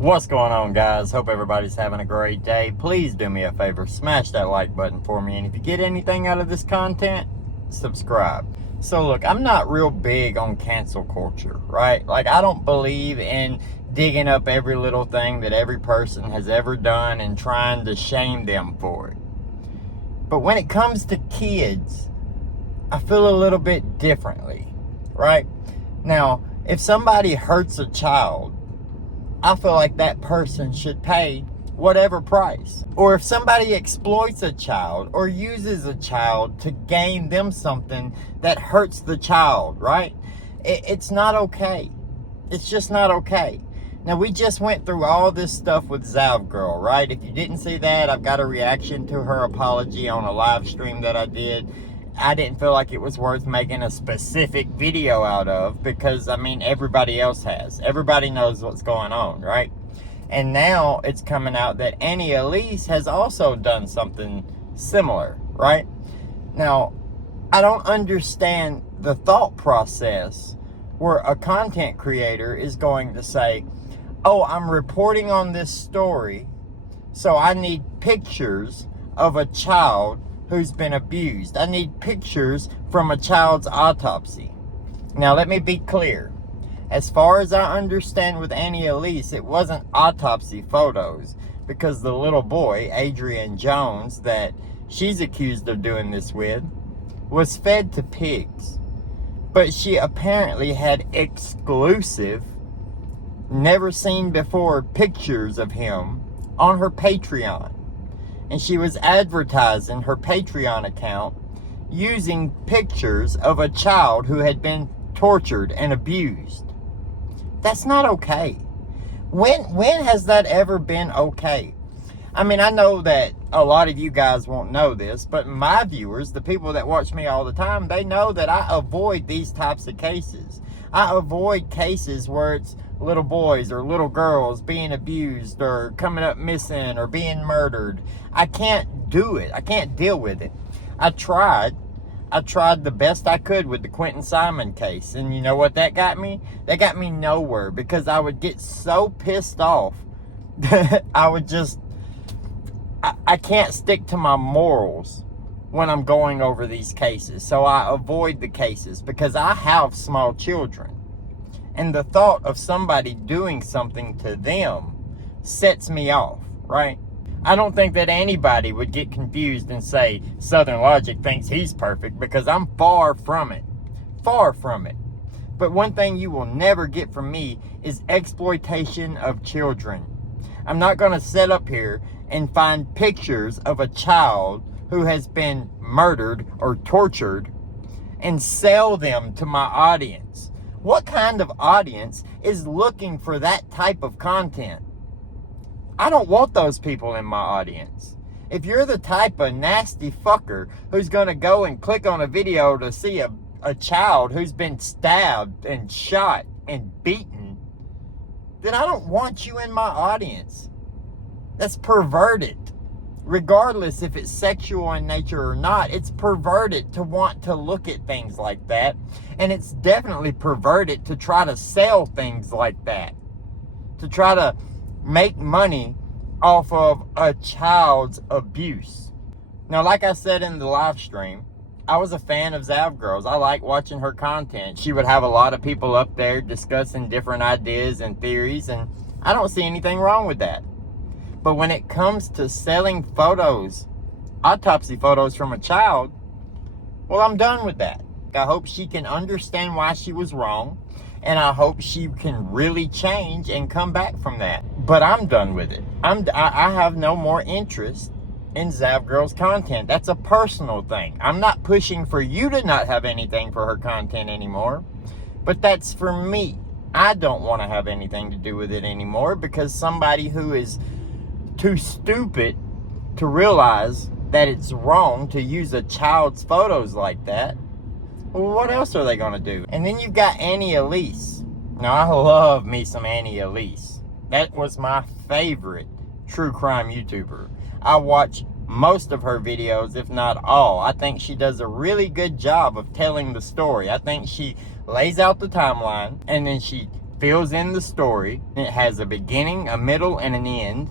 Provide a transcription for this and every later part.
What's going on, guys? Hope everybody's having a great day. Please do me a favor, smash that like button for me, and if you get anything out of this content, subscribe. So look, I'm not real big on cancel culture, right? Like, I don't believe in digging up every little thing that every person has ever done and trying to shame them for it. But when it comes to kids, I feel a little bit differently, right? Now, if somebody hurts a child, I feel like that person should pay whatever price. Or if somebody exploits a child or uses a child to gain them something that hurts the child, right? It's not okay. It's just not okay. Now, we just went through all this stuff with Zav Girl, right? If you didn't see that, I've got a reaction to her apology on a live stream that I did. I didn't feel like it was worth making a specific video out of because, I mean, everybody else has. Everybody knows what's going on, right? And now it's coming out that Annie Elise has also done something similar, right? Now, I don't understand the thought process where a content creator is going to say, oh, I'm reporting on this story, so I need pictures of a child who's been abused. I need pictures from a child's autopsy. Now, let me be clear. As far as I understand with Annie Elise, it wasn't autopsy photos because the little boy, Adrian Jones, that she's accused of doing this with, was fed to pigs. But she apparently had exclusive, never seen before pictures of him on her Patreon. And she was advertising her Patreon account using pictures of a child who had been tortured and abused. That's not okay. When has that ever been okay? I mean, I know that a lot of you guys won't know this, but my viewers, the people that watch me all the time, they know that I avoid these types of cases. I avoid cases where it's little boys or little girls being abused or coming up missing or being murdered. I can't do it. I can't deal with it. I tried the best I could with the Quentin Simon case. And you know what that got me? That got me nowhere because I would get so pissed off that I can't stick to my morals when I'm going over these cases. So I avoid the cases because I have small children. And the thought of somebody doing something to them sets me off, right? I don't think that anybody would get confused and say SouthernLogic thinks he's perfect because I'm far from it. Far from it. But one thing you will never get from me is exploitation of children. I'm not going to sit up here and find pictures of a child who has been murdered or tortured and sell them to my audience. What kind of audience is looking for that type of content? I don't want those people in my audience. If you're the type of nasty fucker who's going to go and click on a video to see a child who's been stabbed and shot and beaten, then I don't want you in my audience. That's perverted. Regardless if it's sexual in nature or not, it's perverted to want to look at things like that. And it's definitely perverted to try to sell things like that. To try to make money off of a child's abuse. Now, like I said in the live stream, I was a fan of Zav Girl's. I like watching her content. She would have a lot of people up there discussing different ideas and theories, and I don't see anything wrong with that. But when it comes to selling photos, autopsy photos from a child, well, I'm done with that. I hope she can understand why she was wrong, and I hope she can really change and come back from that. But I'm done with it. I have no more interest in Zav Girl's content. That's a personal thing. I'm not pushing for you to not have anything for her content anymore, but that's for me. I don't want to have anything to do with it anymore because somebody who is too stupid to realize that it's wrong to use a child's photos like that, well, what else are they going to do? And then you've got Annie Elise. Now, I love me some Annie Elise. That was my favorite true crime YouTuber. I watch most of her videos, if not all. I think she does a really good job of telling the story. I think she lays out the timeline and then she fills in the story. It has a beginning, a middle, and an end.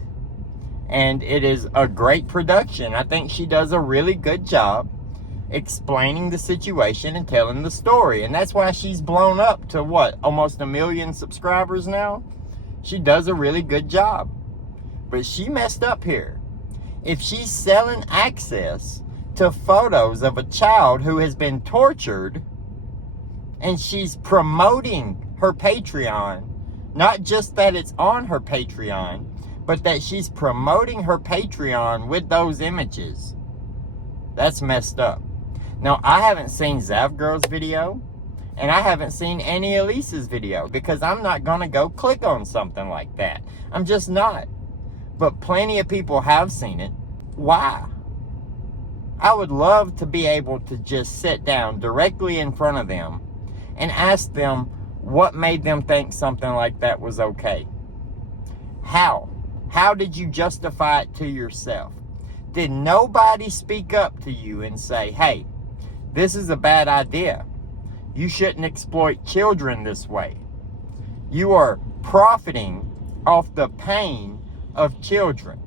And it is a great production. I think she does a really good job explaining the situation and telling the story. And that's why she's blown up to what? Almost 1 million subscribers now? She does a really good job. But she messed up here. If she's selling access to photos of a child who has been tortured, and she's promoting her Patreon, not just that it's on her Patreon, but that she's promoting her Patreon with those images, that's messed up. Now, I haven't seen Zav Girl's video, and I haven't seen Annie Elise's video, because I'm not going to go click on something like that. I'm just not. But plenty of people have seen it. Why? I would love to be able to just sit down directly in front of them and ask them what made them think something like that was okay. How? How did you justify it to yourself? Did nobody speak up to you and say, hey, this is a bad idea. You shouldn't exploit children this way. You are profiting off the pain of children.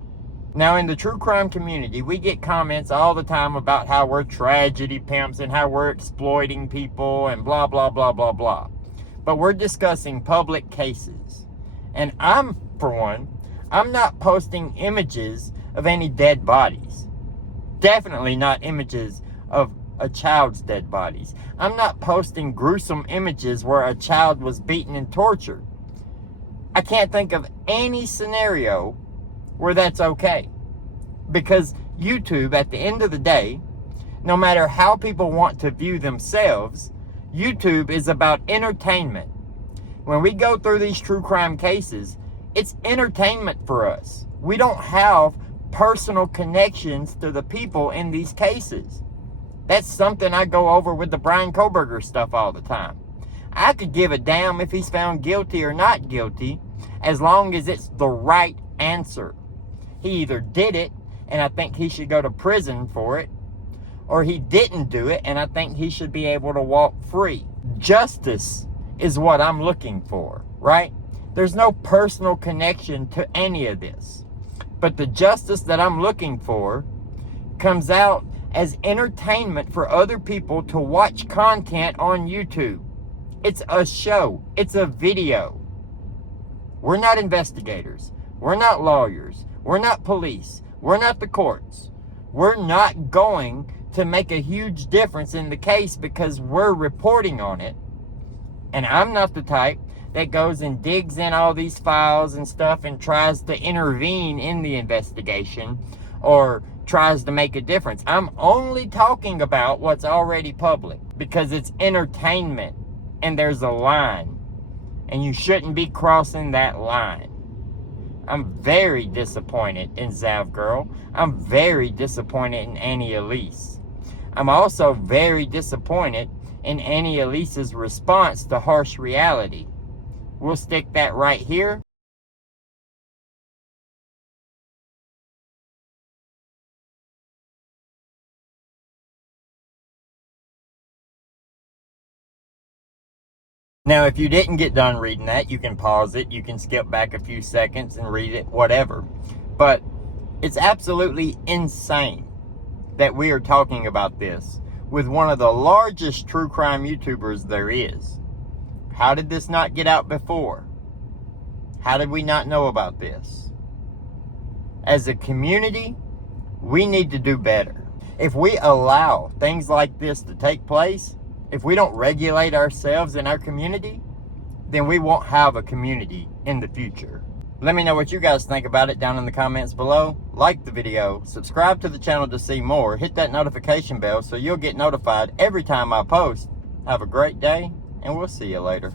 Now, in the true crime community, we get comments all the time about how we're tragedy pimps and how we're exploiting people and blah, blah, blah, blah, blah. But we're discussing public cases. And for one, I'm not posting images of any dead bodies. Definitely not images of a child's dead bodies. I'm not posting gruesome images where a child was beaten and tortured. I can't think of any scenario where that's okay. Because YouTube, at the end of the day, no matter how people want to view themselves, YouTube is about entertainment. When we go through these true crime cases, it's entertainment for us. We don't have personal connections to the people in these cases. That's something I go over with the Brian Koberger stuff all the time. I could give a damn if he's found guilty or not guilty, as long as it's the right answer. He either did it, and I think he should go to prison for it, or he didn't do it, and I think he should be able to walk free. Justice is what I'm looking for, right? There's no personal connection to any of this. But the justice that I'm looking for comes out as entertainment for other people to watch content on YouTube. It's a show. It's a video. We're not investigators. We're not lawyers. We're not police. We're not the courts. We're not going to make a huge difference in the case because we're reporting on it. And I'm not the type that goes and digs in all these files and stuff and tries to intervene in the investigation or tries to make a difference. I'm only talking about what's already public because it's entertainment and there's a line and you shouldn't be crossing that line. I'm very disappointed in Zav Girl. I'm very disappointed in Annie Elise. I'm also very disappointed in Annie Elise's response to harsh reality. We'll stick that right here. Now, if you didn't get done reading that, you can pause it. You can skip back a few seconds and read it, whatever. But it's absolutely insane that we are talking about this with one of the largest true crime YouTubers there is. How did this not get out before? How did we not know about this? As a community, we need to do better. If we allow things like this to take place, if we don't regulate ourselves in our community, then we won't have a community in the future. Let me know what you guys think about it down in the comments below. Like the video, subscribe to the channel to see more, hit that notification bell so you'll get notified every time I post. Have a great day, and we'll see you later.